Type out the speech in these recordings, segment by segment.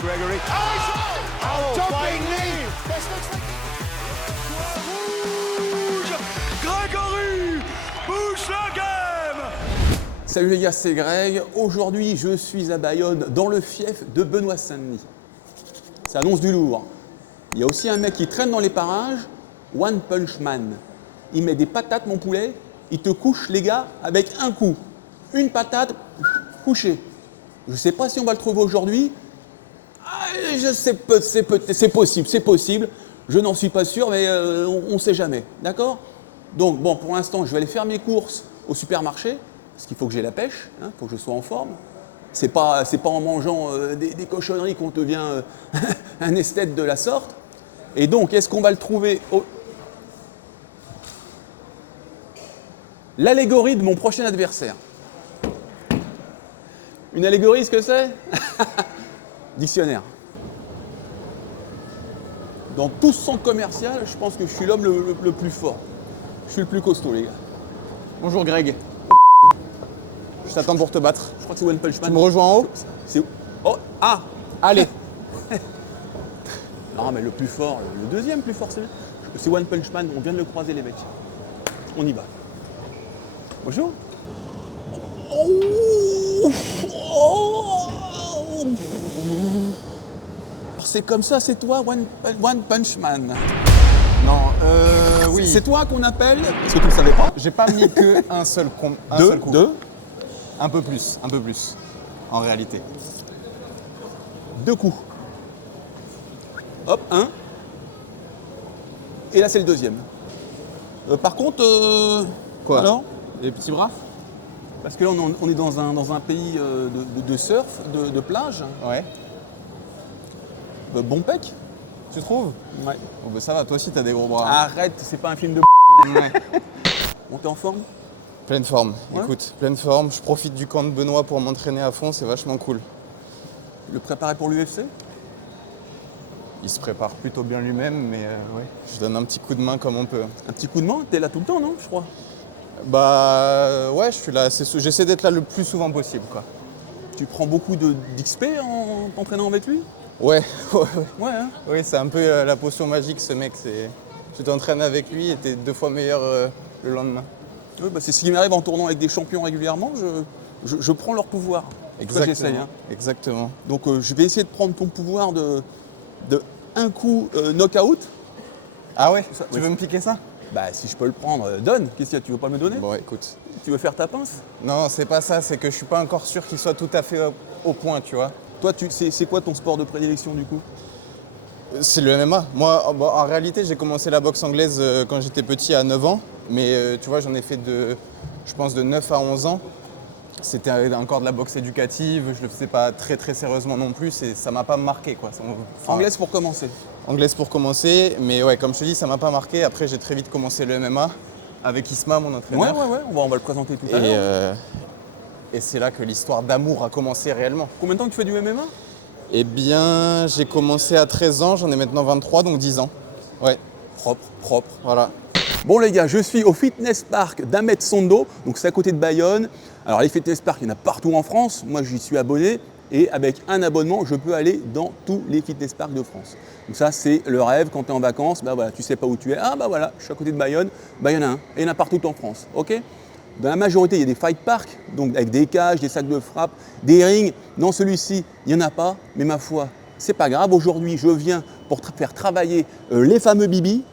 Gregory. Jumping knee. Gregory bouge la game. Salut les gars, c'est Greg. Aujourd'hui, je suis à Bayonne, dans le fief de Benoît Saint-Denis. Ça annonce du lourd. Il y a aussi un mec qui traîne dans les parages, One Punch Man. Il met des patates, mon poulet, il te couche, les gars, avec un coup. Une patate, couché. Je ne sais pas si on va le trouver aujourd'hui. C'est possible. Je n'en suis pas sûr, mais on ne sait jamais. D'accord? Donc, bon, pour l'instant, je vais aller faire mes courses au supermarché, parce qu'il faut que j'ai la pêche, il faut que je sois en forme. C'est pas en mangeant des cochonneries qu'on devient un esthète de la sorte. Et donc, est-ce qu'on va le trouver L'allégorie de mon prochain adversaire. Une allégorie, ce que c'est? Dictionnaire. Dans tout ce centre commercial, je pense que je suis l'homme le plus fort. Je suis le plus costaud, les gars. Bonjour Greg. Je t'attends pour te battre. Je crois que c'est One Punch Man. Tu me rejoins en haut? C'est où? Oh, ah! Allez. Non, mais le plus fort, le deuxième plus fort, c'est One Punch Man. On vient de le croiser, les mecs. On y va. Bonjour. C'est comme ça, c'est toi, One Punch Man. Non, oui. C'est toi qu'on appelle? Parce que tu ne le savais pas. J'ai pas mis que un seul coup. Deux. Un peu plus, en réalité. 2 coups. Hop, 1. Et là, c'est le deuxième. Par contre, Quoi? alors, Les petits bras? parce que là, on est dans un pays de surf, de plage. Ouais. Bon pec. Tu trouves? Ouais. Bon, bah ça va, toi aussi t'as des gros bras. Arrête, c'est pas un film de Ouais. On t'es en forme? Pleine forme. Ouais. Écoute, pleine forme. Je profite du camp de Benoît pour m'entraîner à fond, c'est vachement cool. Le préparer pour l'UFC? Il se prépare plutôt bien lui-même, mais ouais. Je donne un petit coup de main comme on peut. Un petit coup de main, t'es là tout le temps, non, je crois? Bah ouais, je suis là. J'essaie d'être là le plus souvent possible, quoi. Tu prends beaucoup d'XP en t'entraînant avec lui? Ouais, ouais. Ouais, hein? Oui, c'est un peu la potion magique, ce mec. Tu t'entraînes avec lui et t'es 2 fois meilleur le lendemain. Oui, bah c'est ce qui m'arrive en tournant avec des champions régulièrement, je prends leur pouvoir. Exactement. J'essaye, hein. Exactement. Donc je vais essayer de prendre ton pouvoir de un coup knockout. Ah ouais? Ça, Tu oui. veux me piquer ça? Bah si je peux le prendre, donne. Qu'est-ce qu'il y a? Tu veux pas me le donner? Bon, écoute. Tu veux faire ta pince? Non, c'est pas ça. C'est que je suis pas encore sûr qu'il soit tout à fait au point, tu vois. Toi, c'est quoi ton sport de prédilection du coup? C'est le MMA. Moi, en réalité, j'ai commencé la boxe anglaise quand j'étais petit à 9 ans. Mais tu vois, j'en ai fait je pense de 9 à 11 ans. C'était encore de la boxe éducative. Je le faisais pas très très sérieusement non plus. Et ça m'a pas marqué, quoi. Anglaise pour commencer. Anglaise pour commencer. Mais ouais, comme je te dis, ça m'a pas marqué. Après, j'ai très vite commencé le MMA avec Isma, mon entraîneur. Ouais, on va le présenter tout à l'heure. Et c'est là que l'histoire d'amour a commencé réellement. Combien de temps que tu fais du MMA? Eh bien, j'ai commencé à 13 ans, j'en ai maintenant 23, donc 10 ans. Ouais, Propre. voilà. Bon les gars, je suis au fitness park d'Ahmed Sondo, donc c'est à côté de Bayonne. Alors les fitness parks, il y en a partout en France, moi j'y suis abonné et avec un abonnement, je peux aller dans tous les fitness parks de France. Donc ça c'est le rêve quand tu es en vacances, bah voilà, tu sais pas où tu es, ah bah voilà, je suis à côté de Bayonne, bah il y en a un, et il y en a partout en France, ok? Dans la majorité, il y a des fight parks, donc avec des cages, des sacs de frappe, des rings. Dans celui-ci, il n'y en a pas, mais ma foi, c'est pas grave. Aujourd'hui, je viens pour faire travailler les fameux bibis.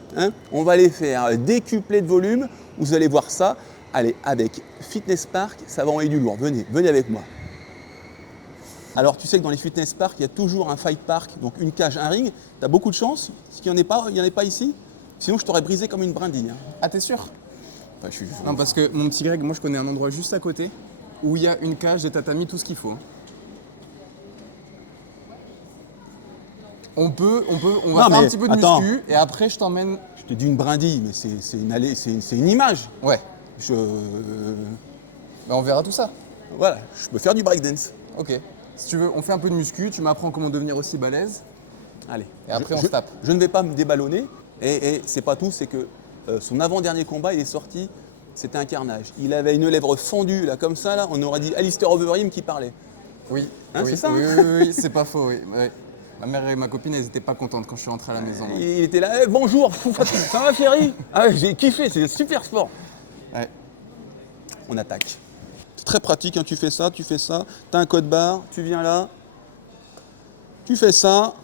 On va les faire décupler de volume. Vous allez voir ça. Allez, avec Fitness Park, ça va envoyer du lourd. Venez avec moi. Alors, tu sais que dans les fitness parks, il y a toujours un fight park, donc une cage, un ring. Tu as beaucoup de chance. S'il n'y en ait pas ici, sinon je t'aurais brisé comme une brindille. Ah, t'es sûr? Enfin, Non, parce que mon petit Greg, moi je connais un endroit juste à côté où il y a une cage, des tatamis, tout ce qu'il faut. On va faire un petit peu de muscu et après je t'emmène. Je te dis une brindille, mais c'est une image. Ouais, bah, on verra tout ça. Voilà, je peux faire du breakdance. Ok. Si tu veux, on fait un peu de muscu, tu m'apprends comment devenir aussi balèze. Allez. Et après, on se tape. Je ne vais pas me déballonner. Et c'est pas tout, c'est que son avant-dernier combat, il est sorti, c'était un carnage. Il avait une lèvre fendue, là, comme ça, là. On aurait dit Alistair Overeem qui parlait. Oui, Hein, oui, c'est ça, oui, hein oui, c'est pas faux, oui. Ouais. Ma mère et ma copine, elles étaient pas contentes quand je suis rentré à la maison. Il était là, Eh, bonjour, ça va Ferry? Ah ouais, j'ai kiffé, c'est super sport. Ouais. On attaque. C'est très pratique, hein, tu fais ça, t'as un code barre, tu viens là, tu fais ça,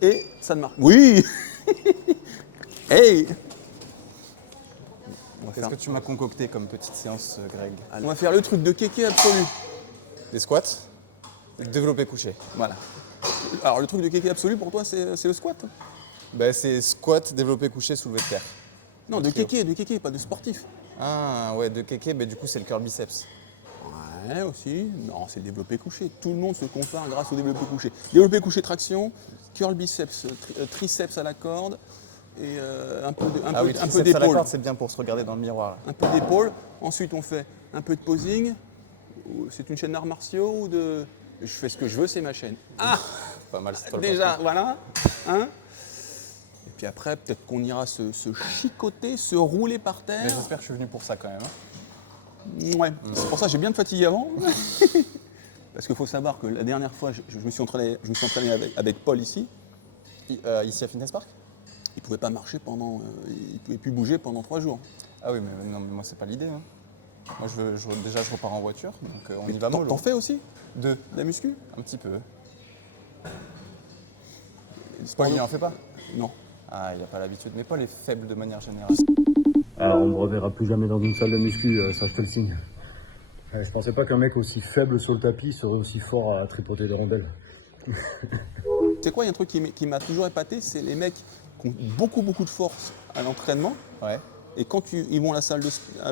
et ça ne marche. Oui. Hey. Qu'est-ce que tu m'as concocté comme petite séance, Greg? On va faire le truc de kéké absolu. Des squats, développé couché. Voilà. Alors le truc de kéké absolu pour toi c'est le squat? Ben, c'est squat, développé couché, soulevé de terre. Non, de kéké, pas de sportif. Ah ouais, de kéké, ben, du coup c'est le curl biceps. Ouais, aussi. Non, c'est le développé couché. Tout le monde se compare grâce au développé couché. Développé couché traction, curl biceps, triceps à la corde et un peu Ah oui, un peu triceps à la d'épaule. corde, c'est bien pour se regarder dans le miroir. Là. Un peu d'épaule. Ensuite, on fait un peu de posing. C'est une chaîne d'arts martiaux ou de... Je fais ce que je veux, c'est ma chaîne. Ah, Pas mal, c'est toi le déjà, patron. voilà. Hein? Et puis après, peut-être qu'on ira se chicoter, se rouler par Mais terre. j'espère que je suis venu pour ça quand même. Hein. Ouais, c'est pour ça que j'ai bien de fatigue avant. Parce qu'il faut savoir que la dernière fois, je me suis entraîné avec Paul ici. Ici à Fitness Park? Il ne pouvait pas marcher il ne pouvait plus bouger pendant 3 jours. Ah oui, mais non, mais moi c'est pas l'idée. Hein. Moi déjà je repars en voiture, donc on y va mollo. T'en fais aussi? 2, De la muscu? un petit peu. Paul il en fait pas? Non. Ah, il a pas l'habitude. Mais Paul est faible de manière générale. Ah, on me reverra plus jamais dans une salle de muscu, ça je te le signe. Je pensais pas qu'un mec aussi faible sur le tapis serait aussi fort à tripoter des rondelles. Tu sais quoi, il y a un truc qui m'a toujours épaté, c'est les mecs qui ont beaucoup de force à l'entraînement. Ouais, Et quand ils vont à la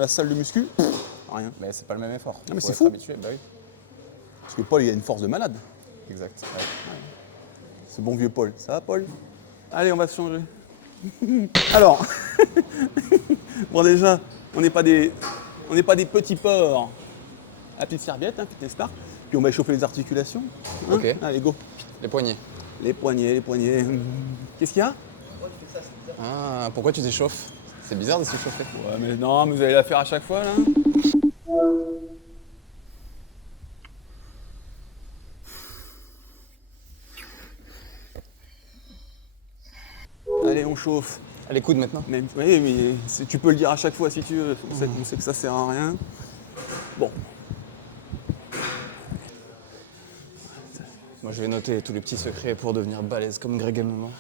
salle de muscu, rien. mais c'est pas le même effort. mais Faut c'est être fou. habitué, bah oui, Parce que Paul, il a une force de malade. exact. Ouais. Ce bon vieux Paul. Ça va, Paul? Allez, on va se changer. Alors, bon déjà, on n'est pas des petits porcs à petite serviette, hein, Fitness Park. Puis on va échauffer les articulations. Hein. Ok. Allez, go. Les poignets. Les poignets. Qu'est-ce qu'il y a? Ah, pourquoi tu t'échauffes? C'est bizarre de s'échauffer. Ouais, mais non, mais vous allez la faire à chaque fois, là. Allez, on chauffe. Ah, les coudes maintenant. Oui, mais tu peux le dire à chaque fois si tu veux. On sait que ça sert à rien. Bon. Moi je vais noter tous les petits secrets pour devenir balèze comme Greg et maman.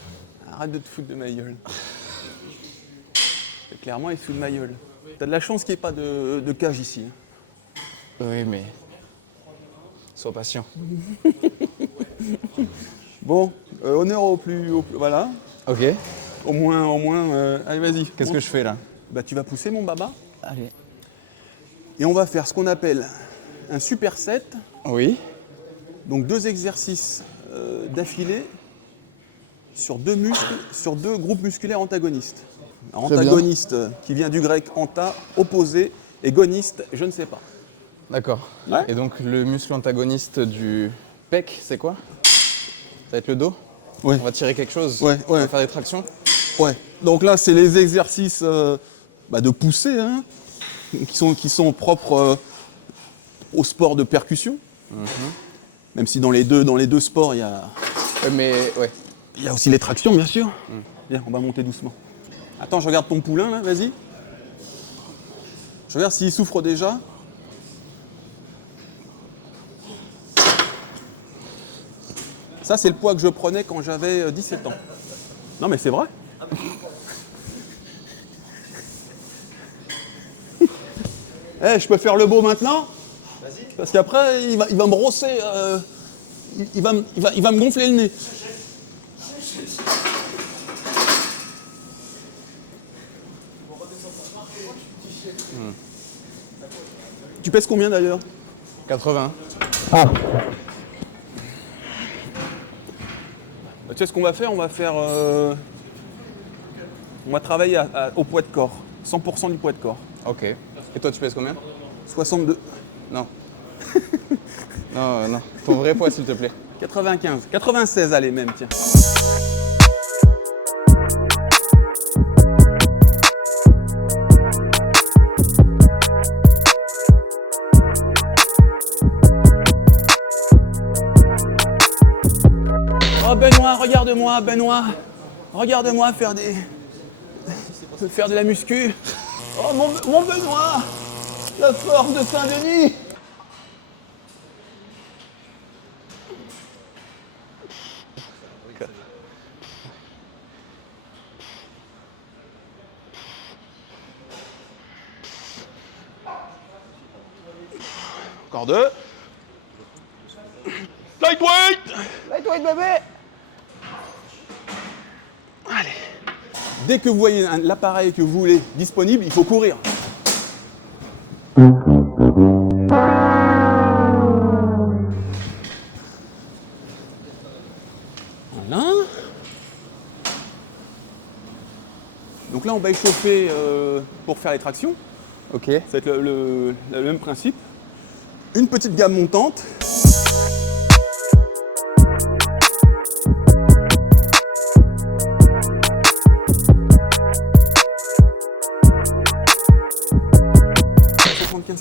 Arrête de te foutre de ma gueule. Clairement, il se fout de ma gueule. T'as de la chance qu'il n'y ait pas de cage ici. Oui, mais. Sois patient. Bon, honneur au plus. Voilà. Ok. Au moins. Allez, vas-y. Qu'est-ce que je fais là? Bah, tu vas pousser mon baba. Allez. Et on va faire ce qu'on appelle un superset. Oui. Donc 2 exercices d'affilée sur 2 muscles, sur 2 groupes musculaires antagonistes. Alors, Très bien. antagoniste qui vient du grec anta, opposé, et goniste, je ne sais pas. D'accord. Ouais. Et donc le muscle antagoniste du pec, c'est quoi? Ça va être le dos? Ouais. On va tirer quelque chose? Ouais, On ouais. va faire des tractions? Ouais. Donc là, c'est les exercices de poussée, hein, qui sont propres au sport de percussion. Même si dans les deux sports, il y a Mais ouais. aussi les tractions, bien sûr. Viens, on va monter doucement. Attends, je regarde ton poulain, là, vas-y. Je regarde s'il souffre déjà. Ça, c'est le poids que je prenais quand j'avais 17 ans. Non, mais c'est vrai. Je peux faire le beau maintenant? Vas-y. Parce qu'après, il va me rosser. Il va me gonfler le nez. Tu pèses combien d'ailleurs? 80. Bah, tu sais ce qu'on va faire? On va travailler au poids de corps. 100% du poids de corps. Ok. Et toi tu pèses combien? 62. Non. Non. Ton vrai poids s'il te plaît. 95. 96, allez même, tiens. Oh Benoît, regarde-moi, Benoît. Regarde-moi faire de la muscu. Oh mon Benoît, la force de Saint-Denis. Encore 2. Lightweight. Lightweight, bébé. Allez. Dès que vous voyez l'appareil que vous voulez disponible, il faut courir. Voilà. Donc là, on va échauffer pour faire les tractions. Ok. Ça va être le même principe. Une petite gamme montante.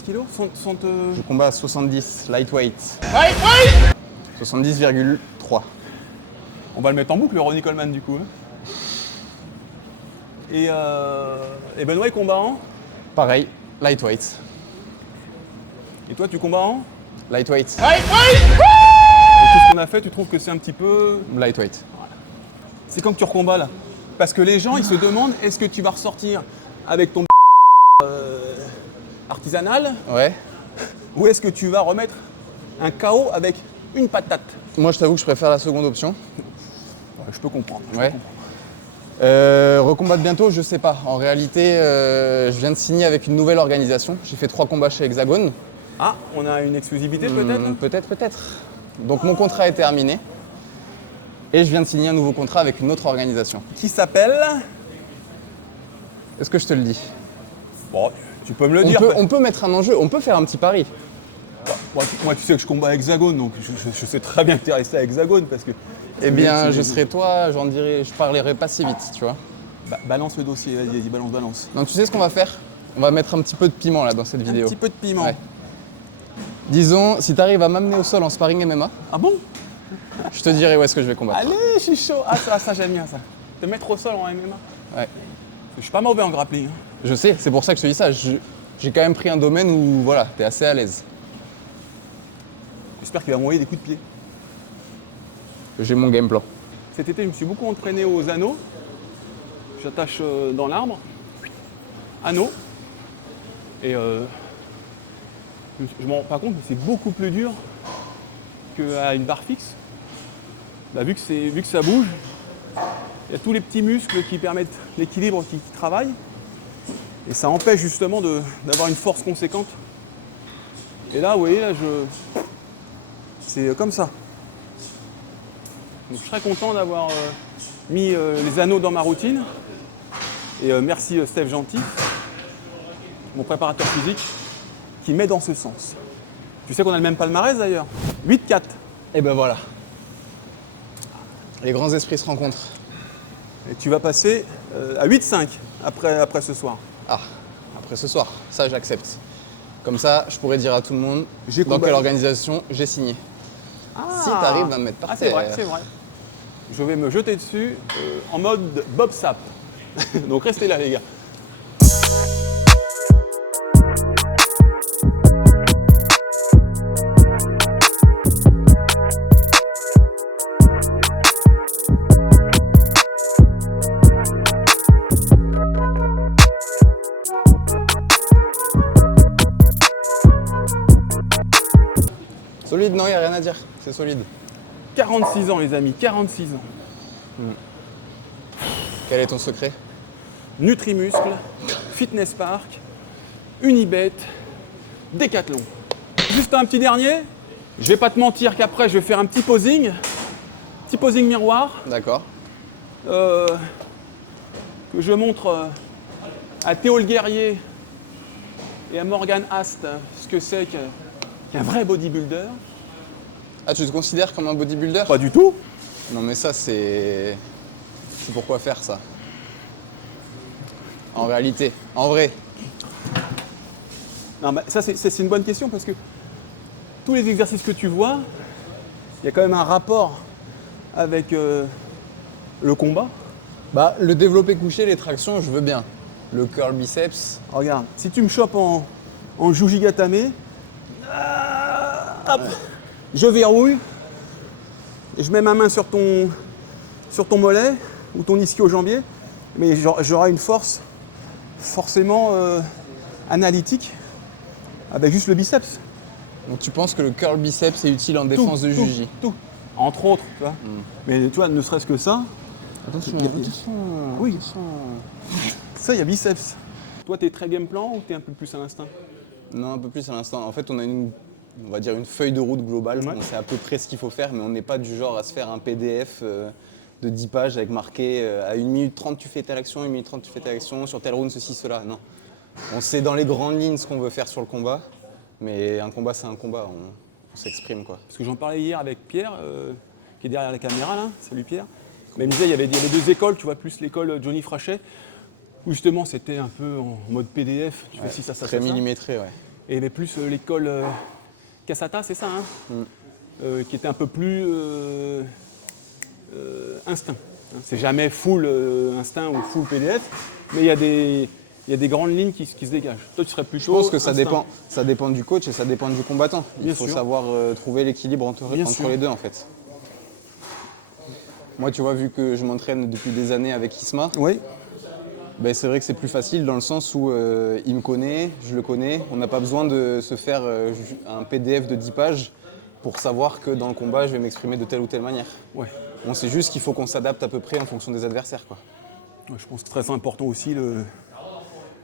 Kilos, Je combats à 70, lightweight. 70,3. On va le mettre en boucle, le Ronnie Coleman, du coup. Hein. Et Benoît, il combat en? Pareil, lightweight. Et toi, tu combats en? Lightweight. Et tout ce qu'on a fait, tu trouves que c'est un petit peu... Lightweight. C'est quand que tu recombats, là? Parce que les gens, ils se demandent, est-ce que tu vas ressortir avec ton artisanal? Ouais. Ou est-ce que tu vas remettre un KO avec une patate? Moi, je t'avoue que je préfère la seconde option. Ouais, je peux comprendre. Ouais. Recombattre bientôt, je sais pas. En réalité, je viens de signer avec une nouvelle organisation. J'ai fait 3 combats chez Hexagone. Ah, on a une exclusivité peut-être? Peut-être. Donc mon contrat est terminé. Et je viens de signer un nouveau contrat avec une autre organisation. Qui s'appelle? Est-ce que je te le dis? Bon, tu peux me le dire. On peut mettre un enjeu, on peut faire un petit pari. Moi, tu sais que je combats à Hexagone, donc je sais très bien que tu es resté à Hexagone parce que... Eh bien, je serais toi, je parlerai pas si vite, tu vois. Balance le dossier, vas-y, balance. Donc tu sais ce qu'on va faire? On va mettre un petit peu de piment là dans cette vidéo. Un petit peu de piment. Ouais. Disons, si tu arrives à m'amener au sol en sparring MMA, Ah bon? je te dirai où est-ce que je vais combattre. Allez, je suis chaud. Ah ça j'aime bien ça. Te mettre au sol en MMA. Ouais. Je suis pas mauvais en grappling. Hein. Je sais, c'est pour ça que je te dis ça. J'ai quand même pris un domaine où voilà, t'es assez à l'aise. J'espère qu'il va m'envoyer des coups de pied. J'ai mon game plan. Cet été, je me suis beaucoup entraîné aux anneaux. J'attache dans l'arbre. Anneaux. Et je me rends pas compte, mais c'est beaucoup plus dur qu'à une barre fixe. Bah, vu que ça bouge, il y a tous les petits muscles qui permettent l'équilibre qui travaillent. Et ça empêche justement d'avoir une force conséquente. Et là, vous voyez, là, c'est comme ça. Donc, je suis très content d'avoir mis les anneaux dans ma routine. Et merci Steph Gentil, mon préparateur physique, qui m'aide dans ce sens. Tu sais qu'on a le même palmarès d'ailleurs. 8-4. Et ben voilà. Les grands esprits se rencontrent. Et tu vas passer à 8-5 après ce soir. Ah, après ce soir, ça j'accepte. Comme ça, je pourrais dire à tout le monde J'ai dans combattu. quelle organisation j'ai signé. Ah. Si t'arrives à me mettre par c'est terre. vrai. Je vais me jeter dessus en mode Bob Sapp. Donc restez là les gars. Solide, non, il n'y a rien à dire. C'est solide. 46 ans les amis, 46 ans. Quel est ton secret? Nutrimuscle, Fitness Park, Unibet, Decathlon. Juste un petit dernier. Je vais pas te mentir qu'après je vais faire un petit posing miroir D'accord. que je montre à Théo le Guerrier et à Morgan Ast ce que c'est qu'un vrai bodybuilder. Ah, tu te considères comme un bodybuilder? Pas du tout. Non, mais ça, c'est pourquoi faire ça? En réalité, en vrai. Non, mais ça c'est une bonne question parce que tous les exercices que tu vois, il y a quand même un rapport avec le combat. Bah, le développé couché, les tractions, je veux bien. Le curl biceps, Regarde, si tu me chopes en Jujigatame, hop, je verrouille et je mets ma main sur ton mollet ou ton ischio-jambier, mais j'aurai une force forcément analytique avec juste le biceps. donc tu penses que le curl biceps est utile en défense de Juji? Tout, entre autres, tu vois. Mais tu vois, ne serait-ce que ça, Attention, oui. Ça, il y a biceps. Toi, t'es très game plan ou t'es un peu plus à l'instinct? Non, un peu plus à l'instant. En fait, on a on va dire une feuille de route globale. Ouais. On sait à peu près ce qu'il faut faire, mais on n'est pas du genre à se faire un PDF de 10 pages avec marqué à 1 minute 30 tu fais telle action, 1 minute 30 tu fais telle action, sur tel round ceci, cela. Non. On sait dans les grandes lignes ce qu'on veut faire sur le combat, mais un combat, c'est un combat. On s'exprime, quoi. Parce que j'en parlais hier avec Pierre, qui est derrière la caméra là. Salut Pierre. Mais il me disait il y avait deux écoles, tu vois, plus l'école Johnny Frachet, où justement c'était un peu en mode PDF, tu fais si ça, Très millimétré, ouais. Et il y avait plus l'école Casata, c'est ça, hein, qui était un peu plus instinct. Hein. C'est jamais full instinct ou full PDF, mais il y a des grandes lignes qui se dégagent. Toi, tu serais plutôt. Je pense que ça instinct. dépend du coach et ça dépend du combattant. Bien Il faut sûr. savoir trouver l'équilibre entre sûr. les deux, en fait. Moi, tu vois, vu que je m'entraîne depuis des années avec Isma, Oui, ben, c'est vrai que c'est plus facile dans le sens où il me connaît, je le connais. On n'a pas besoin de se faire un PDF de 10 pages pour savoir que dans le combat, je vais m'exprimer de telle ou telle manière. ouais. On sait juste qu'il faut qu'on s'adapte à peu près en fonction des adversaires, quoi. Ouais, je pense que c'est très important aussi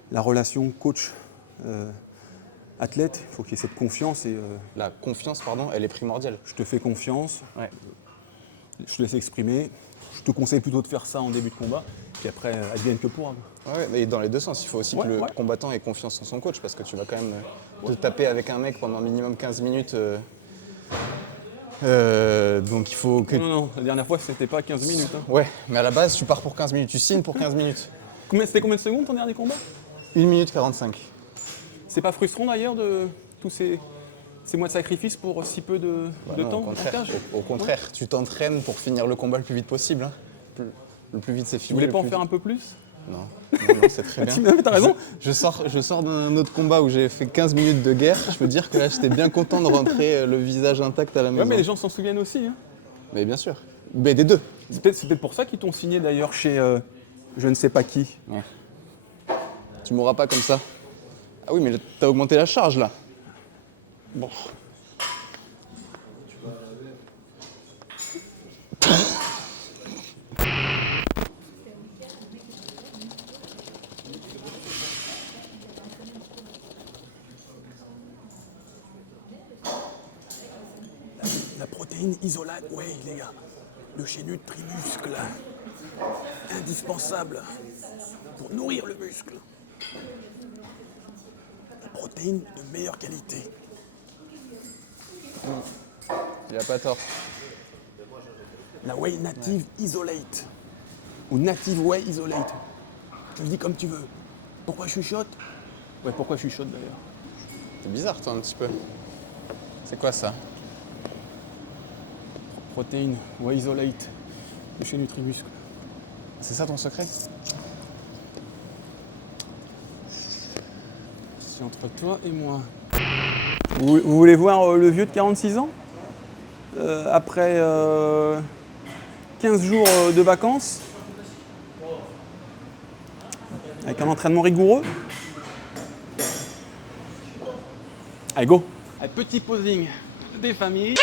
la relation coach-athlète. Il faut qu'il y ait cette confiance et La confiance, pardon, elle est primordiale. je te fais confiance, Ouais. je te laisse exprimer. Je te conseille plutôt de faire ça en début de combat, puis après, advienne que pourra. Ouais, et dans les deux sens, il faut aussi Ouais, que le ouais. combattant ait confiance en son coach parce que tu vas quand même te taper avec un mec pendant minimum 15 minutes. Donc il faut que. Non, la dernière fois, c'était pas 15 minutes. Hein. Ouais, mais à la base, tu pars pour 15 minutes, tu signes pour 15 minutes. C'était combien de secondes ton dernier combat? 1 minute 45. C'est pas frustrant d'ailleurs de tous ces mois de sacrifice pour si peu de Non, temps au contraire, montage au contraire, tu t'entraînes pour finir le combat le plus vite possible. Hein. Le plus vite c'est fini. Tu voulais le pas en plus faire vite- un peu plus? Non, c'est très bien. Mais t'as raison. Je sors d'un autre combat où j'ai fait 15 minutes de guerre. Je peux dire que là, j'étais bien content de rentrer le visage intact à la maison. Ouais, mais les gens s'en souviennent aussi. Hein. Mais bien sûr. Mais des deux. C'est peut-être pour ça qu'ils t'ont signé d'ailleurs chez je ne sais pas qui. Ouais. Tu m'auras pas comme ça. Ah oui, mais t'as augmenté la charge là. Bon. La protéine isolate, ouais les gars. Le chez Nutrimuscle. Indispensable pour nourrir le muscle. La protéine de meilleure qualité. Il a pas tort. La Whey Native Isolate. Ou Native Whey Isolate. Tu le dis comme tu veux. Pourquoi je chuchote? Ouais, pourquoi je chuchote d'ailleurs? C'est bizarre toi un petit peu. C'est quoi ça? Protéine Whey Isolate. De chez Nutrimuscle. C'est ça ton secret? C'est entre toi et moi. Vous voulez voir le vieux de 46 ans après 15 jours de vacances, avec un entraînement rigoureux. Allez, go. Allez, petit posing des familles.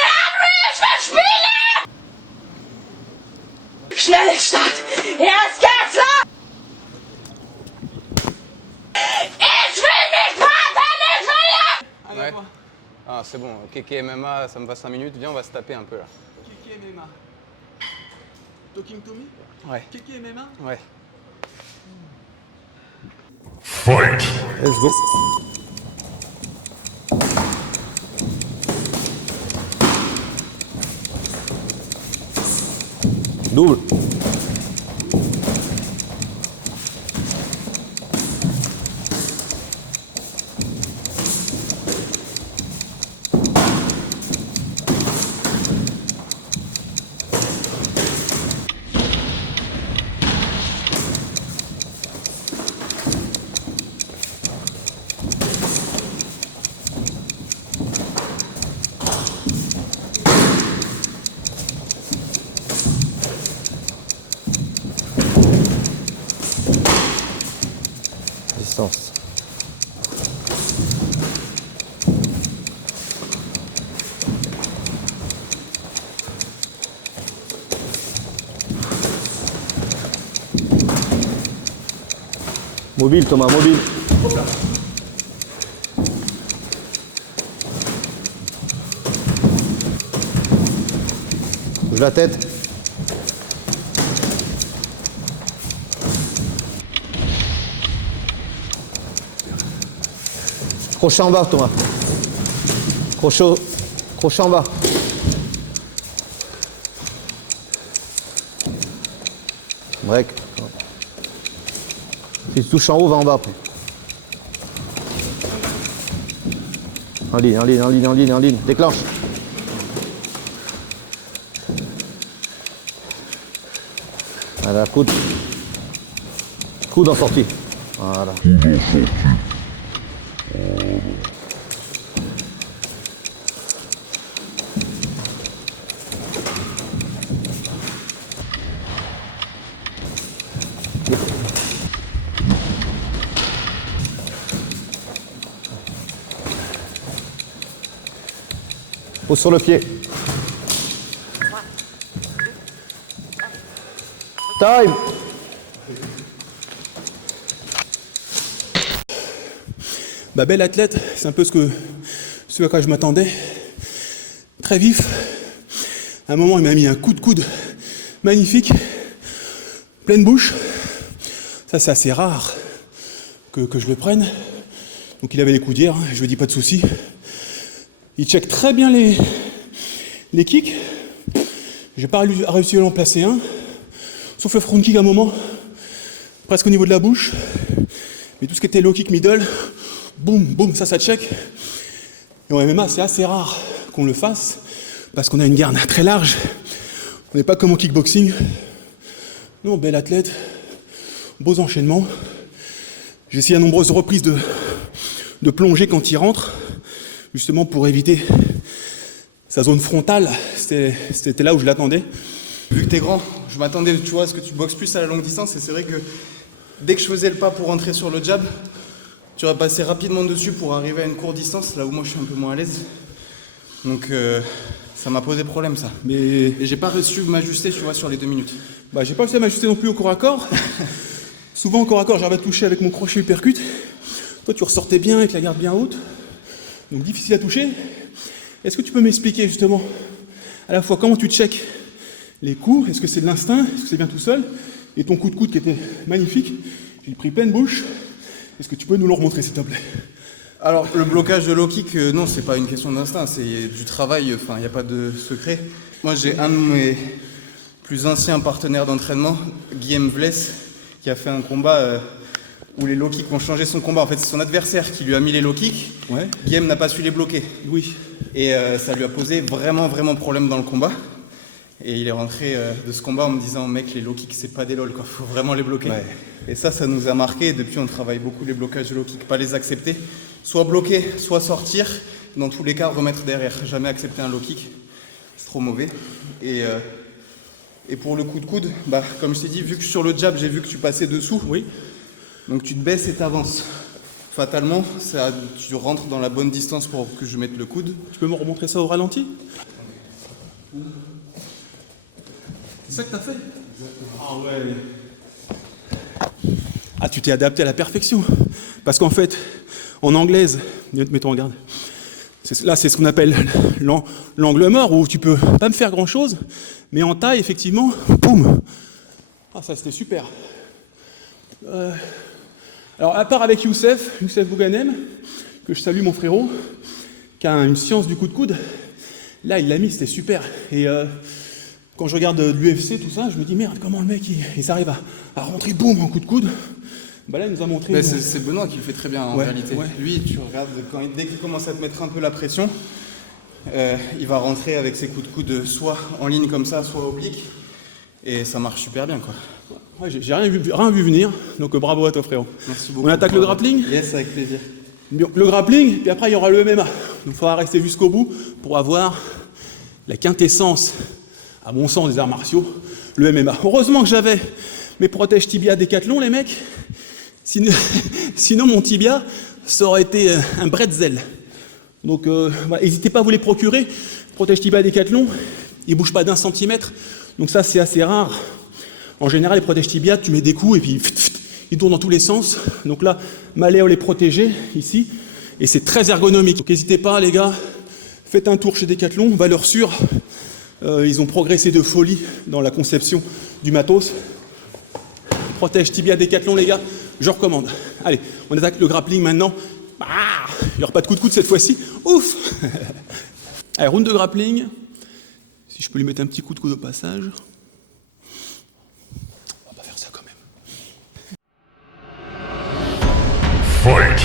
Schnelle Stadt! Jetzt geht's los! Ich will nicht warten! Ich will jetzt! Allez, Ouais. toi. Ah c'est bon, KK MMA, ça me va 5 minutes. Viens, on va se taper un peu là. Kiki MMA. Talking to me? Ouais. Kiki MMA? Ouais. Let's go. Double. distance. Mobile Thomas, mobile. Bouge la tête. Crochet en bas Thomas. Crochet en bas. Break. Si tu touches en haut, va en bas après. En ligne, en ligne, en ligne, en ligne, en ligne. Déclenche. Voilà, coude. Coude en sortie. Voilà. Pose sur le pied. Time. Bah, bel athlète, c'est un peu ce à quoi je m'attendais. Très vif. À un moment, il m'a mis un coup de coude magnifique. Pleine bouche. Ça, c'est assez rare que je le prenne. Donc il avait les coudières, hein, je lui dis pas de soucis. Il check très bien les kicks. J'ai pas réussi à en placer un. Sauf le front kick à un moment. Presque au niveau de la bouche. Mais tout ce qui était low kick middle, boum, boum, ça check. Et en MMA, c'est assez rare qu'on le fasse. Parce qu'on a une garde très large. On n'est pas comme en kickboxing. Non, bel athlète. Beaux enchaînements. J'ai essayé à nombreuses reprises de plonger quand il rentre. Justement pour éviter sa zone frontale, c'était là où je l'attendais. Vu que t'es grand, je m'attendais, tu vois, à ce que tu boxes plus à la longue distance, et c'est vrai que dès que je faisais le pas pour rentrer sur le jab, tu vas passer rapidement dessus pour arriver à une courte distance, là où moi je suis un peu moins à l'aise. Donc ça m'a posé problème ça. Mais Et j'ai pas réussi à m'ajuster, tu vois, sur les 2 minutes. bah, j'ai pas réussi à m'ajuster non plus au corps à corps. Souvent au corps à corps, j'arrive à toucher avec mon crochet uppercut. Toi tu ressortais bien avec la garde bien haute. Donc difficile à toucher. Est-ce que tu peux m'expliquer justement à la fois comment tu checkes les coups? Est-ce que c'est de l'instinct? Est-ce que c'est bien tout seul? Et ton coup de coude qui était magnifique, j'ai pris pleine bouche. Est-ce que tu peux nous le remontrer s'il te plaît? Alors le blocage de low kick, non, c'est pas une question d'instinct, c'est du travail, enfin il n'y a pas de secret. Moi j'ai un de mes plus anciens partenaires d'entraînement, Guillaume Vless, qui a fait un combat où les low kicks ont changé son combat. En fait, c'est son adversaire qui lui a mis les low kicks. Ouais. Guillaume n'a pas su les bloquer. Oui. Et ça lui a posé vraiment problème dans le combat. Et il est rentré de ce combat en me disant, mec, les low kicks, c'est pas des lol, quoi. Faut vraiment les bloquer. Ouais. Et ça nous a marqué. Et depuis, on travaille beaucoup les blocages de low kicks, pas les accepter. Soit bloquer, soit sortir. Dans tous les cas, remettre derrière. Jamais accepter un low kick. C'est trop mauvais. Et pour le coup de coude, bah, comme je t'ai dit, vu que sur le jab, j'ai vu que tu passais dessous. Oui. Donc tu te baisses et t'avances. Fatalement, tu rentres dans la bonne distance pour que je mette le coude. Tu peux me remontrer ça au ralenti? C'est ça que t'as fait? Ah ouais. Ah, tu t'es adapté à la perfection. Parce qu'en fait, en anglaise, mets-toi en garde. Là, c'est ce qu'on appelle l'angle mort, où tu peux pas me faire grand-chose, mais en taille, effectivement, boum. Ah, ça, c'était super. Alors, à part avec Youssef Bouganem, que je salue mon frérot, qui a une science du coup de coude, là, il l'a mis, c'était super. Et quand je regarde l'UFC, tout ça, je me dis, merde, comment le mec, il arrive à rentrer, boum, en coup de coude. Bah là, il nous a montré... Mais c'est Benoît qui le fait très bien, en réalité. Ouais. Lui, tu regardes, dès qu'il commence à te mettre un peu la pression, il va rentrer avec ses coups de coude soit en ligne comme ça, soit oblique. Et ça marche super bien, quoi. Ouais, j'ai rien vu venir, donc bravo à toi, frérot. Merci beaucoup. On attaque le grappling? Yes, avec plaisir. Le grappling, puis après il y aura le MMA. Donc il faudra rester jusqu'au bout pour avoir la quintessence, à mon sens, des arts martiaux, le MMA. Heureusement que j'avais mes protèges tibia Décathlon, les mecs. Sinon, mon tibia, ça aurait été un bretzel. Donc, n'hésitez pas à vous les procurer. Protège tibia Décathlon, il ne bouge pas d'1 centimètre. Donc ça, c'est assez rare. En général, les protège tibia, tu mets des coups et puis ils tournent dans tous les sens. Donc là, Maléole est protégé ici. Et c'est très ergonomique. Donc n'hésitez pas, les gars, faites un tour chez Décathlon, valeur sûre. Ils ont progressé de folie dans la conception du matos. Protège tibia Décathlon, les gars, je recommande. Allez, on attaque le grappling maintenant. Il n'y aura pas de coup de coude cette fois-ci. Ouf. Allez, round de grappling. Si je peux lui mettre un petit coup de coude au passage. On va pas faire ça quand même. Fight!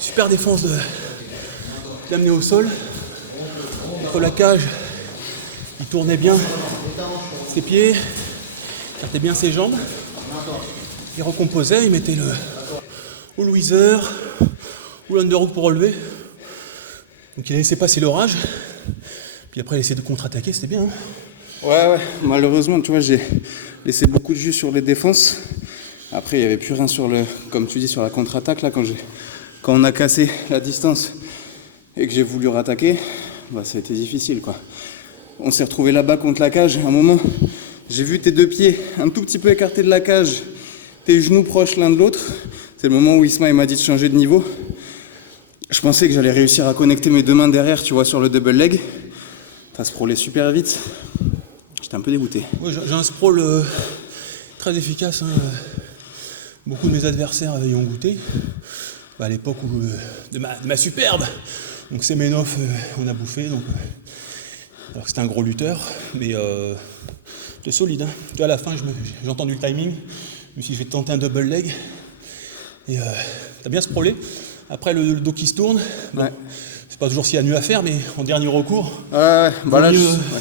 Super défense de l'amener au sol. Contre la cage, il tournait bien ses pieds, écartait bien ses jambes. Il recomposait, il mettait ou le whizzer, ou l'underhook pour relever. Donc il a laissé passer l'orage. Puis après il a essayé de contre-attaquer, c'était bien. Ouais, malheureusement, tu vois, j'ai laissé beaucoup de jus sur les défenses. Après, il n'y avait plus rien comme tu dis, sur la contre-attaque. Là, quand on a cassé la distance et que j'ai voulu rattaquer, ça a été difficile, quoi. On s'est retrouvé là-bas contre la cage. À un moment, j'ai vu tes deux pieds un tout petit peu écartés de la cage, tes genoux proches l'un de l'autre. C'est le moment où Isma m'a dit de changer de niveau. Je pensais que j'allais réussir à connecter mes deux mains derrière, tu vois, sur le double leg. Ça se prolait super vite. J'étais un peu dégoûté. Ouais, j'ai un sprawl très efficace. Beaucoup de mes adversaires y ont goûté. À l'époque de ma superbe. Donc Semenov, on a bouffé. Alors que c'était un gros lutteur, mais c'était solide. À la fin, j'ai entendu le timing. Je me suis dit, je vais tenter un double leg. Et t'as bien sprawlé. Après, le dos qui se tourne. Ouais. C'est pas toujours ce qu'il y a de mieux à faire, mais en dernier recours,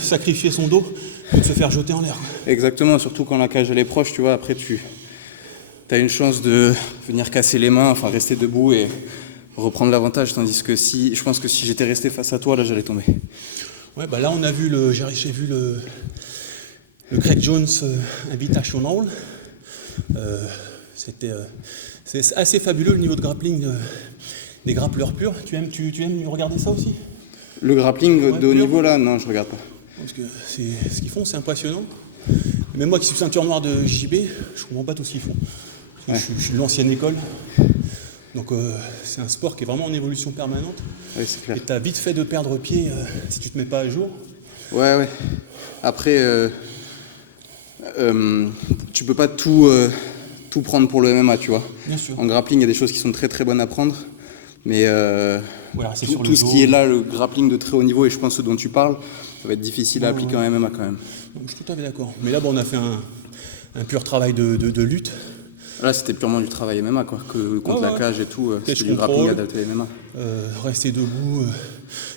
sacrifier son dos que de se faire jeter en l'air. Exactement, surtout quand la cage elle est proche, tu vois, après tu as une chance de venir casser les mains, enfin rester debout et reprendre l'avantage. Tandis que je pense que si j'étais resté face à toi, là, j'allais tomber. Ouais, bah là, on a vu j'ai vu le Craig Jones Invitational. C'est assez fabuleux le niveau de grappling des grappleurs purs. Tu aimes regarder ça aussi? Le grappling de haut niveau, là, non, je regarde pas. Parce que ce qu'ils font, c'est impressionnant. Même moi qui suis ceinture noire de JB, je comprends pas tout ce qu'ils font. Ouais. Je suis de l'ancienne école. Donc c'est un sport qui est vraiment en évolution permanente. Oui, c'est clair. Et tu as vite fait de perdre pied si tu te mets pas à jour. Ouais. Après, tu peux pas tout prendre pour le MMA, tu vois. Bien sûr. En grappling, il y a des choses qui sont très très bonnes à prendre. Mais voilà, tout ce qui est là, le grappling de très haut niveau, et je pense ce dont tu parles, ça va être difficile à appliquer en MMA quand même. Je suis tout à fait d'accord. Mais là, bon, on a fait un pur travail de lutte. Là, c'était purement du travail MMA, quoi, contre la cage et tout. C'était du grappling adapté MMA. Rester debout,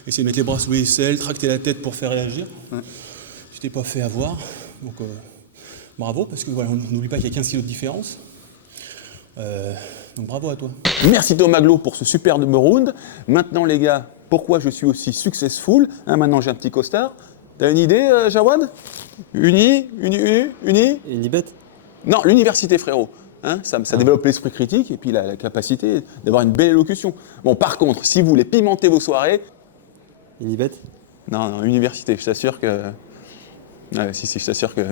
essayer de mettre les bras sous les aisselles, tracter la tête pour faire réagir. Ouais. Tu t'es pas fait avoir. Donc bravo, parce que voilà, on n'oublie pas qu'il y a 15 kilos de différence. Donc bravo à toi. Merci Thomas Glo pour ce superbe round. Maintenant les gars, pourquoi je suis aussi successful, maintenant j'ai un petit costard. T'as une idée, Jawad? Uni? Unibet? Non, l'université frérot. Ça développe l'esprit critique et puis la capacité d'avoir une belle élocution. Bon, par contre, si vous voulez pimenter vos soirées... Unibet? Non, université, je t'assure que... Ouais, si, je t'assure que...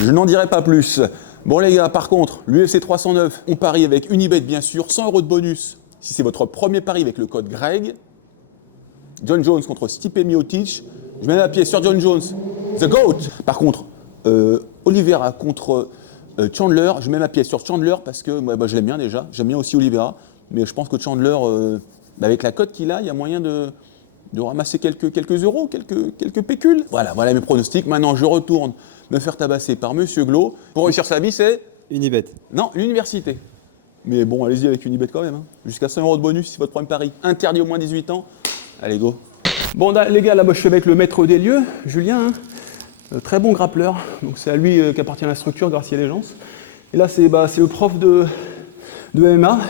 Je n'en dirai pas plus. Bon les gars, par contre, l'UFC 309, on parie avec Unibet bien sûr, 100 € de bonus si c'est votre premier pari avec le code Greg. John Jones contre Stipe Miocic, je mets ma pied sur John Jones, the GOAT. Par contre, Oliveira contre Chandler, je mets ma pièce sur Chandler parce que je l'aime bien déjà, j'aime bien aussi Oliveira, mais je pense que Chandler, avec la cote qu'il a, il y a moyen de ramasser quelques euros, quelques pécules. Voilà mes pronostics. Maintenant, je retourne me faire tabasser par Monsieur Glo. Pour réussir sa vie, c'est Unibet. Non, l'université. Mais bon, allez-y avec Unibet quand même. Jusqu'à 100 € de bonus si c'est votre premier pari. Interdit au moins 18 ans. Allez, go. Bon, les gars, là, moi, je suis avec le maître des lieux, Julien. Très bon grappleur. Donc, c'est à lui qu'appartient la structure, Gracie Allégeance. Et là, c'est le prof de MMA,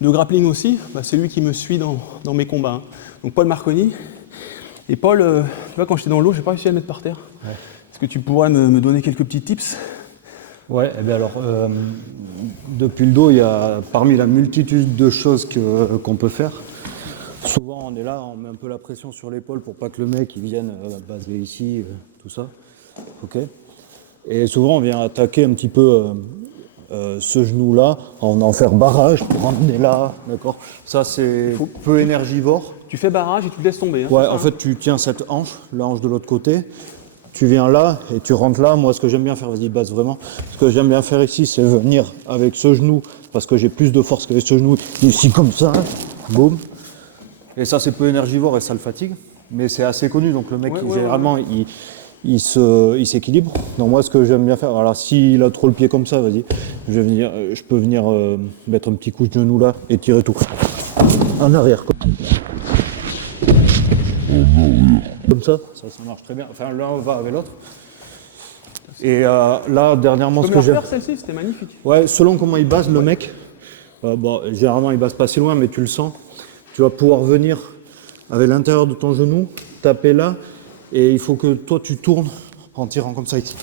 de grappling aussi. C'est lui qui me suit dans mes combats. Donc, Paul Marconi. Et Paul, tu vois, quand j'étais dans l'eau, j'ai pas réussi à le mettre par terre. Ouais. Est-ce que tu pourrais me donner quelques petits tips? Ouais, eh bien alors, depuis le dos, il y a parmi la multitude de choses qu'on peut faire. Souvent, on est là, on met un peu la pression sur l'épaule pour pas que le mec il vienne baser ici, tout ça. Ok. Et souvent, on vient attaquer un petit peu ce genou-là, en faire barrage pour emmener là, d'accord. Ça, c'est peu énergivore. Tu fais barrage et tu te laisses tomber. Ouais, en fait, tu tiens cette hanche, la hanche de l'autre côté. Tu viens là et tu rentres là. Moi, ce que j'aime bien faire, vas-y, base vraiment. Ce que j'aime bien faire ici, c'est venir avec ce genou, parce que j'ai plus de force qu'avec ce genou, ici comme ça, boum. Et ça, c'est peu énergivore et ça le fatigue. Mais c'est assez connu, donc le mec, généralement, il s'équilibre. Donc moi, ce que j'aime bien faire, alors s'il a trop le pied comme ça, vas-y, je peux venir mettre un petit coup de genou là et tirer tout. En arrière, quoi. Comme ça marche très bien. Enfin, l'un va avec l'autre. Et là, dernièrement, ce que j'aime. Celle-ci, c'était magnifique. Ouais, selon comment il base le mec, généralement, il base pas si loin, mais tu le sens. Tu vas pouvoir venir avec l'intérieur de ton genou, taper là, et il faut que toi, tu tournes en tirant comme ça ici.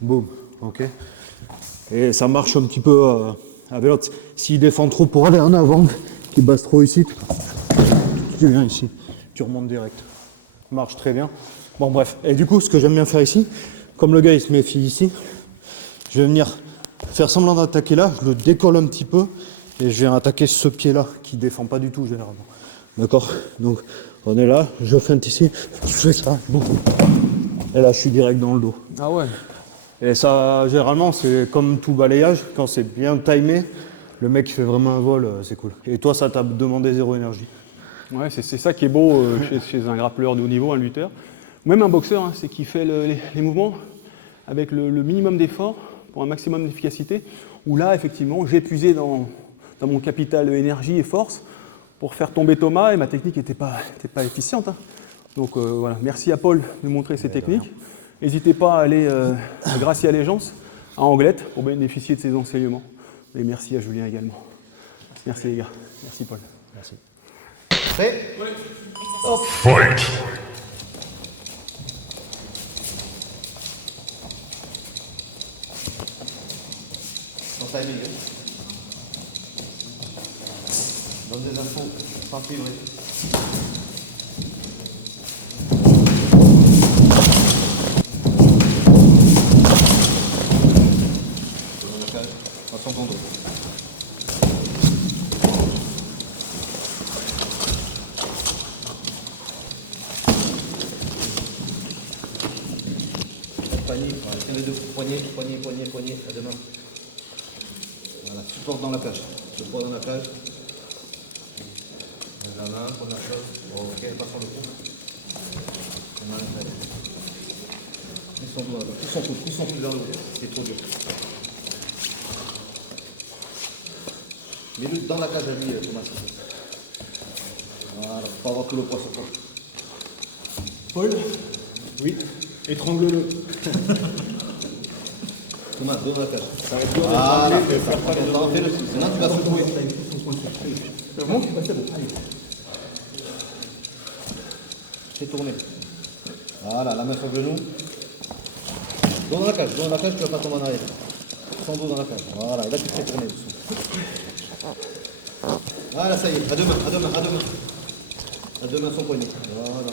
Boum, ok. Et ça marche un petit peu avec l'autre. S'il défend trop pour aller en avant, qu'il base trop ici, tu viens ici, tu remontes direct. Marche très bien. Bon bref, et du coup ce que j'aime bien faire ici, comme le gars il se méfie ici, je vais venir faire semblant d'attaquer là, je le décolle un petit peu et je viens attaquer ce pied là qui défend pas du tout généralement. D'accord? Donc on est là, je feinte ici, je fais ça, boum. Et là je suis direct dans le dos. Ah ouais. Et ça généralement c'est comme tout balayage, quand c'est bien timé, le mec fait vraiment un vol, c'est cool. Et toi ça t'a demandé zéro énergie. Ouais, c'est ça qui est beau chez un grappleur de haut niveau, un lutteur. Ou même un boxeur, c'est qu'il fait les mouvements avec le minimum d'effort pour un maximum d'efficacité. Où là, effectivement, j'ai puisé dans mon capital énergie et force pour faire tomber Thomas et ma technique n'était pas efficiente. Donc voilà, merci à Paul de montrer ses techniques. N'hésitez pas à aller à Gracie Allégeance. à Anglette pour bénéficier de ces enseignements. Et merci à Julien également. Merci les gars. Merci Paul. Merci. Prêt? Fight! Ton timing. Donne des infos sans te livrer. Attention ton dos. Panique, voilà, tiens les deux poignets, à deux mains. Voilà, support dans la cage. Support dans la cage. La main, première chose. Ok, pas sur le cou. La main, la tête. Pousse son coude vers le haut. C'est trop dur. Mets-le dans la cage à lui, Thomas. Voilà, faut pas avoir tout le poids sur toi. Paul? Oui. Étrangle-le. Thomas, dos dans la cage. Ça va être dur Voilà, d'étrangler, de faire pas les attends, fais-le. Maintenant tu vas secouer. C'est bon? C'est bon. Fais tourner. Voilà, la main sur le genou. Dos dans la cage, tu vas pas tomber en arrière. Sans dos dans la cage. Voilà, et là tu te fais tourner. Voilà, ça y est, à deux mains. À deux mains son poignet. Voilà.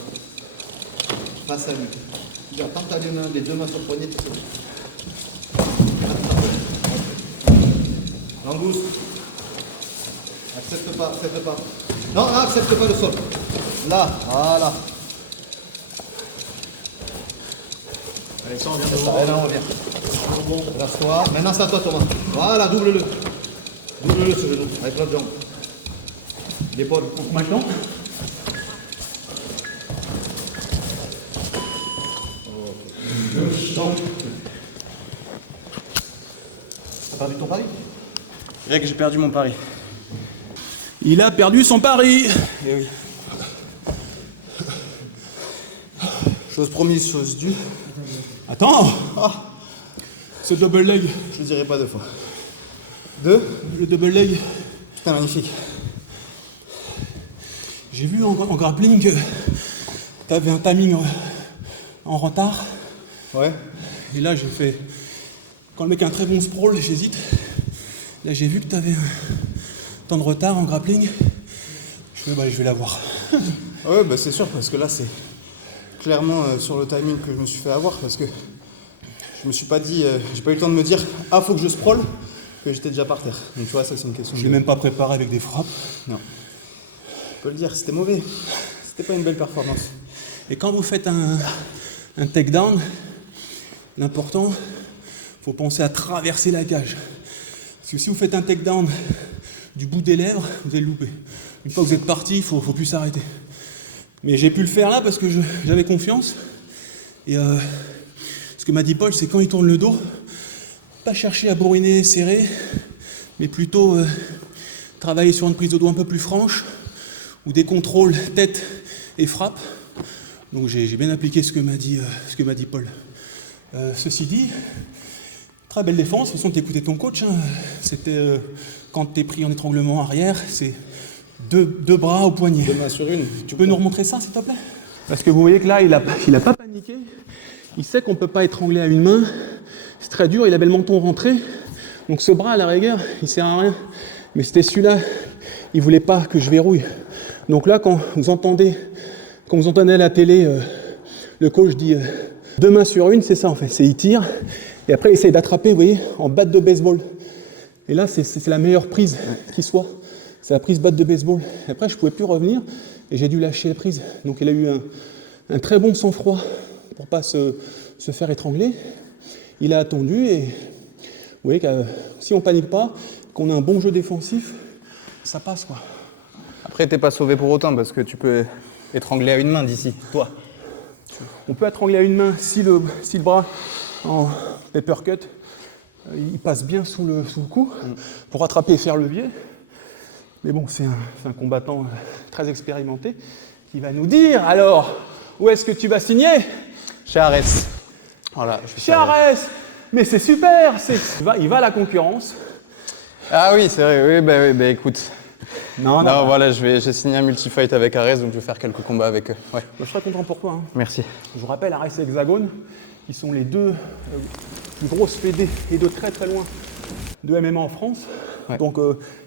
Face à lui. Regarde, quand tu as les deux mains sur le poignet, tu sais. Langouste. Accepte pas. Non, accepte pas le sol. Là, voilà. Allez, ça, on vient de Ça, là, on revient. Place-toi. Maintenant, c'est à toi, Thomas. Voilà, double-le. Double-le sur le genou, avec l'autre jambe. L'épaule. Maintenant? T'as perdu ton pari? Greg, j'ai perdu mon pari. Il a perdu son pari. Eh oui. Chose promise, chose due. Attends. Ce double leg. Je le dirai pas deux fois. Le double leg. Putain, magnifique. J'ai vu en grappling que tu avais un timing en retard. Ouais. Et là, j'ai fait. Quand le mec a un très bon sprawl, j'hésite. Là, j'ai vu que tu avais un temps de retard en grappling. Je fais, je vais l'avoir. Ouais, bah c'est sûr, parce que là, c'est clairement sur le timing que je me suis fait avoir, parce que je me suis pas dit, j'ai pas eu le temps de me dire, faut que je sprawl, que j'étais déjà par terre. Donc tu vois, ça, c'est une question Je de... l'ai même pas préparé avec des frappes. Non. Je peux le dire, c'était mauvais. C'était pas une belle performance. Et quand vous faites un takedown, l'important, faut penser à traverser la cage. Parce que si vous faites un takedown du bout des lèvres, vous allez le louper. Une fois que vous êtes parti, il faut plus s'arrêter. Mais j'ai pu le faire là parce que j'avais confiance. Et ce que m'a dit Paul, c'est quand il tourne le dos, pas chercher à bourriner, serrer, mais plutôt travailler sur une prise de dos un peu plus franche, ou des contrôles tête et frappe. Donc j'ai bien appliqué ce que m'a dit Paul. Ceci dit, très belle défense. De toute façon, t'écoutais ton coach. Hein. C'était quand t'es pris en étranglement arrière, c'est deux bras au poignet. Deux mains sur une. Tu peux nous remontrer ça, s'il te plaît? Parce que vous voyez que là, il a pas paniqué. Il sait qu'on ne peut pas étrangler à une main. C'est très dur, il avait le menton rentré. Donc ce bras, à la rigueur, il sert à rien. Mais c'était celui-là, il voulait pas que je verrouille. Donc là, quand vous entendez à la télé, le coach dit deux mains sur une, c'est ça en fait. C'est il tire, et après il essaye d'attraper, vous voyez, en batte de baseball. Et là, c'est la meilleure prise qui soit. C'est la prise batte de baseball. Et après, je ne pouvais plus revenir, et j'ai dû lâcher la prise. Donc il a eu un très bon sang-froid pour ne pas se faire étrangler. Il a attendu, et vous voyez que si on ne panique pas, qu'on a un bon jeu défensif, ça passe quoi. Après, t'es pas sauvé pour autant, parce que tu peux étrangler à une main d'ici, toi. On peut étrangler à une main si le bras en papercut, il passe bien sous le cou pour attraper et faire levier. Mais bon, c'est un combattant très expérimenté qui va nous dire alors, où est-ce que tu vas signer? Chez Arès. Voilà, je suis Chez Arès. Mais c'est super, il va à la concurrence. Ah oui, c'est vrai, oui, bah écoute. Non, Voilà, j'ai signé un multi-fight avec Ares, donc je vais faire quelques combats avec eux. Ouais. Je serais content pour toi. Hein. Merci. Je vous rappelle, Ares et Hexagone, qui sont les deux plus grosses fédés et de très très loin de MMA en France. Ouais. Donc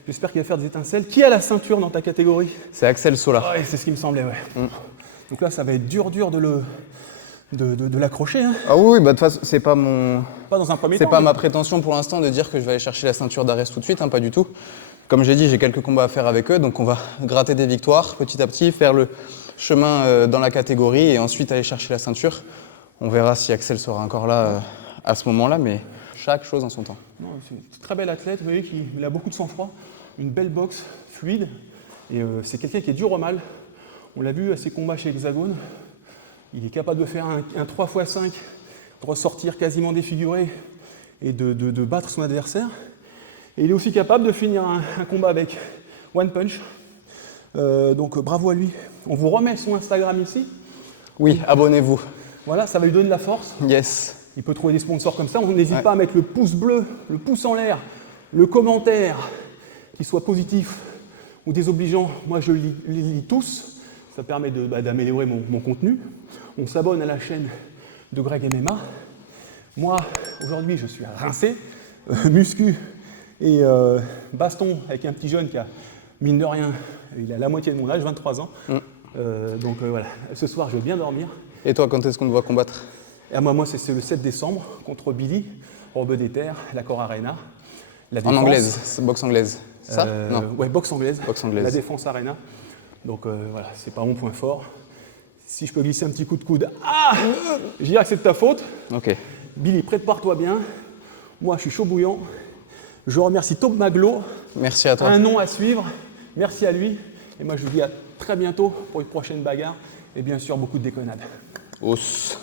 j'espère qu'il va faire des étincelles. Qui a la ceinture dans ta catégorie? C'est Axel Sola. Ouais, c'est ce qui me semblait, ouais. Donc là, ça va être dur de l'accrocher. Hein. Ah oui, bah de toute façon, c'est pas mon... Pas dans un premier temps. C'est pas mais- ma prétention pour l'instant de dire que je vais aller chercher la ceinture d'Ares tout de suite, hein, pas du tout. Comme j'ai dit, j'ai quelques combats à faire avec eux, donc on va gratter des victoires petit à petit, faire le chemin dans la catégorie et ensuite aller chercher la ceinture. On verra si Axel sera encore là à ce moment-là, mais chaque chose en son temps. Non, c'est un très bel athlète, vous voyez qu'il a beaucoup de sang-froid, une belle boxe fluide, et c'est quelqu'un qui est dur au mal. On l'a vu à ses combats chez Hexagone, il est capable de faire un 3x5, de ressortir quasiment défiguré et de battre son adversaire. Et il est aussi capable de finir un combat avec One Punch. Donc bravo à lui. On vous remet son Instagram ici. Oui, abonnez-vous. Voilà, ça va lui donner de la force. Yes. Il peut trouver des sponsors comme ça. On n'hésite pas à mettre le pouce bleu, le pouce en l'air, le commentaire, qu'il soit positif ou désobligeant. Moi, je les lis tous. Ça permet d'améliorer mon contenu. On s'abonne à la chaîne de Greg MMA. Moi, aujourd'hui, je suis à Rincé, muscu et baston avec un petit jeune qui a, mine de rien, il a la moitié de mon âge, 23 ans. Donc voilà, ce soir, je vais bien dormir. Et toi, quand est-ce qu'on te voit combattre? Et moi, c'est le 7 décembre contre Billy, Robe des Terres, l'Accor Arena. La En Défense. anglaise, c'est boxe anglaise. C'est ça? Non. Ouais, boxe anglaise. Boxe anglaise. La Défense Arena. Donc voilà, c'est pas mon point fort. Si je peux glisser un petit coup de coude, je dirais que c'est de ta faute. Ok. Billy, prépare-toi bien. Moi, je suis chaud bouillant. Je remercie Top Maglo. Merci à toi. Un nom à suivre. Merci à lui. Et moi, je vous dis à très bientôt pour une prochaine bagarre. Et bien sûr, beaucoup de déconnades. Os.